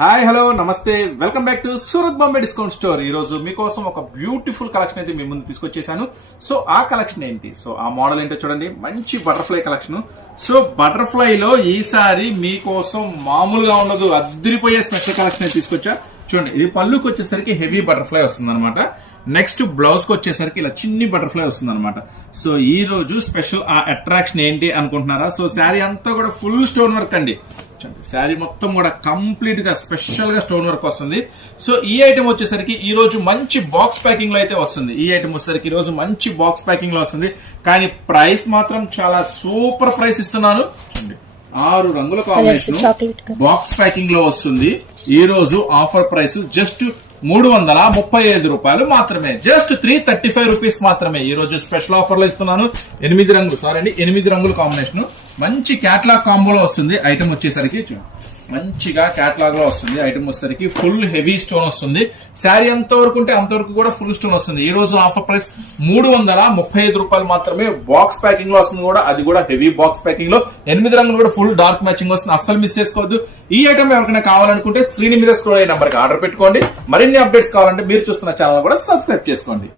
Hi hello నమస్తే welcome back to Surat Bombay discount store. ఈ రోజు మీకోసం ఒక బ్యూటిఫుల్ కలెక్షన్ అయితే మీ ముందు తీసుకొచ్చేసాను. సో ఆ కలెక్షన్ ఏంటి, సో ఆ మోడల్ ఏంటో చూడండి. మంచి బటర్ఫ్లై కలెక్షన్. సో బటర్ఫ్లై లో ఈసారి మీకోసం మామూలుగా ఉండదు, అద్దరిపోయే స్పెషల్ కలెక్షన్ అయితే తీసుకొచ్చా. చూడండి, ఇది పళ్ళుకి వచ్చేసరికి హెవీ బటర్ఫ్లై వస్తుంది అనమాట. నెక్స్ట్ బ్లౌజ్ కి వచ్చేసరికి ఇలా చిన్ని బటర్ఫ్లై వస్తుంది అనమాట. సో ఈ రోజు స్పెషల్ ఆ అట్రాక్షన్ ఏంటి అనుకుంటున్నారా? సో శారీ అంతా కూడా ఫుల్ స్టోన్ వర్క్ అండి. శారీ మొత్తం కూడా కంప్లీట్ గా స్పెషల్ గా స్టోన్ వర్క్ వస్తుంది. సో ఈ ఐటమ్ వచ్చేసరికి ఈ రోజు మంచి బాక్స్ ప్యాకింగ్ లో అయితే వస్తుంది. ఈ ఐటమ్ వచ్చేసరికి ఈ రోజు మంచి బాక్స్ ప్యాకింగ్ లో వస్తుంది. కానీ ప్రైస్ మాత్రం చాలా సూపర్ ప్రైస్ ఇస్తున్నాను. 6 రంగుల కాంబినేషన్ బాక్స్ ప్యాకింగ్ లో వస్తుంది. ఈ రోజు ఆఫర్ ప్రైస్ జస్ట్ 335 రూపాయలు మాత్రమే. జస్ట్ 335 రూపీస్ మాత్రమే. ఈ రోజు స్పెషల్ ఆఫర్ లో ఇస్తున్నాను. 8 రంగుల కాంబినేషన్ మంచి క్యాటలాగ్ కాంబోలో వస్తుంది. ఐటమ్ వచ్చేసరికి మంచిగా క్యాటలాగ్ లో వస్తుంది. ఐటమ్ వచ్చేసరికి ఫుల్ హెవీ స్టోన్ వస్తుంది. శారీ ఎంత వరకు ఉంటే అంతవరకు కూడా ఫుల్ స్టోన్ వస్తుంది. ఈ రోజు ఆఫర్ ప్రైస్ 335 రూపాయలు మాత్రమే. బాక్స్ ప్యాకింగ్ లో వస్తుంది కూడా, అది కూడా హెవీ బాక్స్ ప్యాకింగ్ లో. 8 రంగులు కూడా ఫుల్ డార్క్ మ్యాచింగ్ వస్తుంది. అస్సలు మిస్ చేసుకోవద్దు. ఈ ఐటమ్ ఎవరికైనా కావాలనుకుంటే స్క్రీన్ మీద స్క్రోల్ అయ్యే నంబర్ కి ఆర్డర్ పెట్టుకోండి. మరిన్ని అప్డేట్స్ కావాలంటే మీరు చూస్తున్న ఛానల్ కూడా సబ్స్క్రైబ్ చేసుకోండి.